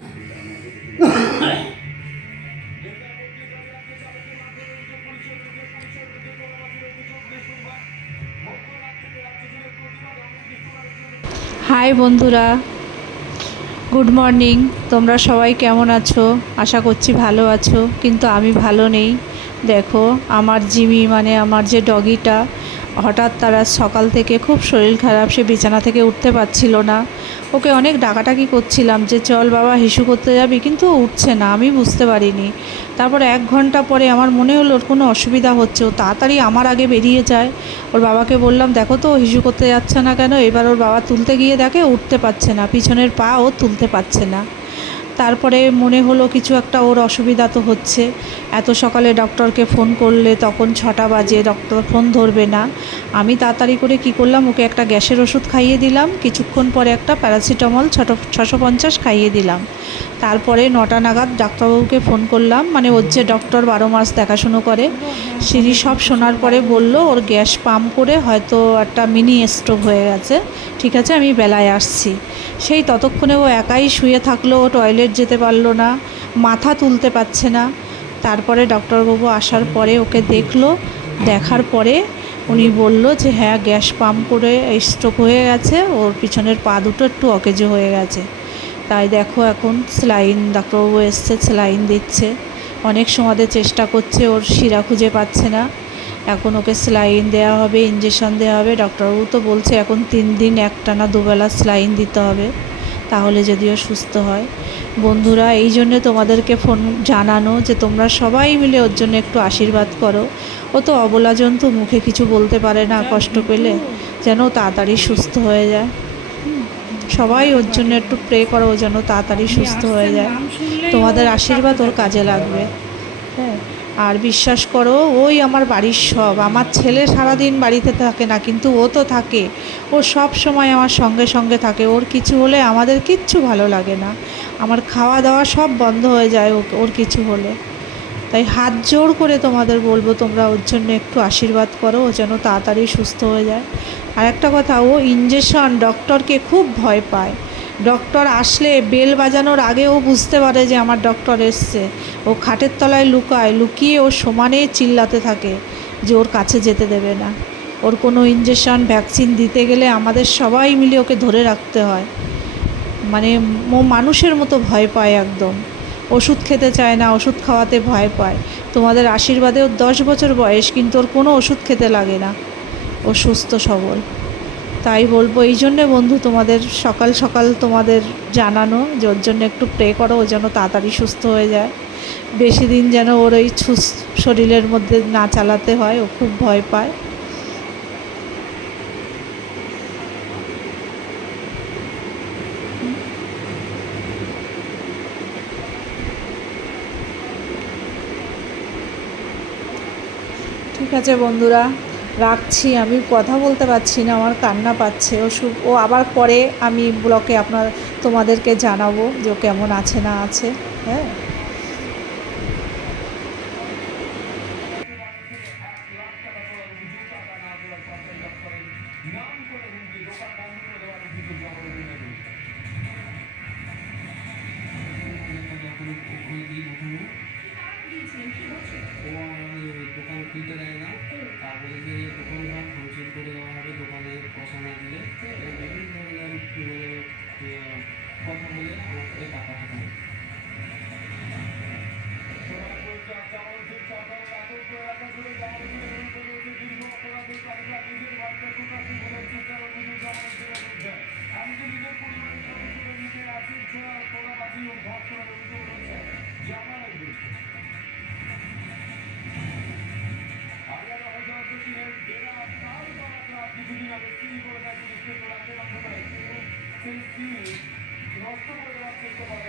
High বন্ধুরা, good morning. তোমরা সবাই কেমন আছো? আশা করছি ভালো আছো, কিন্তু আমি ভালো নেই। দেখো, আমার জিমি মানে আমার যে ডগিটা, হঠাৎ তারা সকাল থেকে খুব শরীর খারাপ, সে বিছানা থেকে উঠতে পারছিল না। ওকে অনেক ডাকাডাকি করছিলাম যে চল বাবা হিসু করতে যাবি, কিন্তু ও উঠছে না, আমি বুঝতে পারিনি। তারপরে 1 ঘন্টা পরে আমার মনে হলো ওর কোনো অসুবিধা হচ্ছে, ও তাড়াতাড়ি আমার আগে বেরিয়ে যায়। ওর বাবাকে বললাম দেখো তো ও হিসু করতে যাচ্ছে না কেন। এবার ওর বাবা তুলতে গিয়ে দেখে উঠতে পারছে না, পিছনের পা ও তুলতে পারছে না। তারপরে মনে হলো কিছু একটা ওর অসুবিধা তো হচ্ছে। এত সকালে ডক্টরকে ফোন করলে তখন 6টা বাজে, ডক্টর ফোন ধরবে না। আমি তাড়াতাড়ি করে কি করলাম, ওকে একটা গ্যাসের ওষুধ খাইয়ে দিলাম, কিছুক্ষণ পরে একটা প্যারাসিটামল 650 খাইয়ে দিলাম। তারপরে 9টা নাগাদ ডাক্তারবাবুকে ফোন করলাম, মানে ওর যে ডক্টর 12 মাস দেখাশুনো করে, সিরি সব শোনার পরে বলল ওর গ্যাস পাম্প করে হয়তো একটা মিনি স্ট্রোক হয়ে গেছে। ঠিক আছে, আমি বেলায় আসছি। সেই ততক্ষণে ও একাই শুয়ে থাকলো, ও টয়লেট যেতে পারলো না, মাথা তুলতে পারছে না। তারপরে ডক্টরবাবু আসার পরে ওকে দেখলো, দেখার পরে উনি বলল যে হ্যাঁ গ্যাস পাম্প করে স্ট্রোক হয়ে গেছে, ওর পিছনের পা দুটো একটু অকেজো হয়ে গেছে। তাই দেখো এখন স্যালাইন, ডাক্তারবাবু এসছে, স্যালাইন দিচ্ছে। অনেক সময় চেষ্টা করছে, ওর শিরা খুঁজে পাচ্ছে না। এখন ওকে স্যালাইন দেওয়া হবে, ইঞ্জেকশন দেওয়া হবে। ডক্টরবাবু তো বলছে এখন 3 দিন একটানা 2 বেলা স্যালাইন দিতে হবে, তাহলে যদিও সুস্থ হয়। বন্ধুরা, এই জন্যে তোমাদেরকে ফোন জানানো যে তোমরা সবাই মিলে ওর জন্য একটু আশীর্বাদ করো। ও তো অবলা জন্তু, মুখে কিছু বলতে পারে না, কষ্ট পেলে যেন তাড়াতাড়ি সুস্থ হয়ে যায়। সবাই ওর জন্য একটু প্রে করো, ও যেন তাড়াতাড়ি সুস্থ হয়ে যায়। তোমাদের আশীর্বাদ ওর কাজে লাগবে। হ্যাঁ, আর বিশ্বাস করো ওই আমার বাড়ির সব। আমার ছেলে সারাদিন বাড়িতে থাকে না, কিন্তু ও তো থাকে। ও সব সময় আমার সঙ্গে সঙ্গে থাকে। ওর কিছু হলে আমাদের কিচ্ছু ভালো লাগে না, আমার খাওয়া দাওয়া সব বন্ধ হয়ে যায় ওর কিছু হলে। তাই হাত জোড় করে তোমাদের বলবো তোমরা ওর জন্য একটু আশীর্বাদ করো, ও যেন তাড়াতাড়ি সুস্থ হয়ে যায়। আর একটা কথা, ও ইঞ্জেকশন ডক্টরকে খুব ভয় পায়। ডক্টর আসলে বেল বাজানোর আগে ও বুঝতে পারে যে আমার ডক্টর এসছে। ও খাটের তলায় লুকায়, লুকিয়ে ও সমানে চিল্লাতে থাকে যে ওর কাছে যেতে দেবে না। ওর কোনো ইঞ্জেকশন ভ্যাকসিন দিতে গেলে আমাদের সবাই মিলে ওকে ধরে রাখতে হয়। মানে ও মানুষের মতো ভয় পায় একদম। ওষুধ খেতে চায় না, ওষুধ খাওয়াতে ভয় পায়। তোমাদের আশীর্বাদে ওর 10 বছর বয়স, কিন্তু ওর কোনো ওষুধ খেতে লাগে না, ও সুস্থ সবল। তাই বলবো, এই জন্যে বন্ধু তোমাদের সকাল সকাল তোমাদের জানানো যে ওর জন্য একটু প্রে করো, ও যেন তাড়াতাড়ি সুস্থ হয়ে যায়। বেশি দিন যেন ওর ওই শরীরের মধ্যে না চালাতে হয়, ও খুব ভয় পায়। ঠিক আছে বন্ধুরা, রাখছি। আমি কথা বলতে পারছি না, আমার কান্না পাচ্ছে। ও আবার পরে আমি ব্লকে তোমাদেরকে জানাবো যে ও কেমন আছে না আছে। হ্যাঁ, ও আমাদের দোকান খুলতে দেয় না, তারপরে যে দোকানটা ভাঙচুর করে দেওয়া হবে দোকানে পয়সা না দিলে। বিভিন্ন ধরনের কথা বলে আমার থেকে টাকা হাতায়। নষ্ট করে দেওয়ার চেষ্টা করে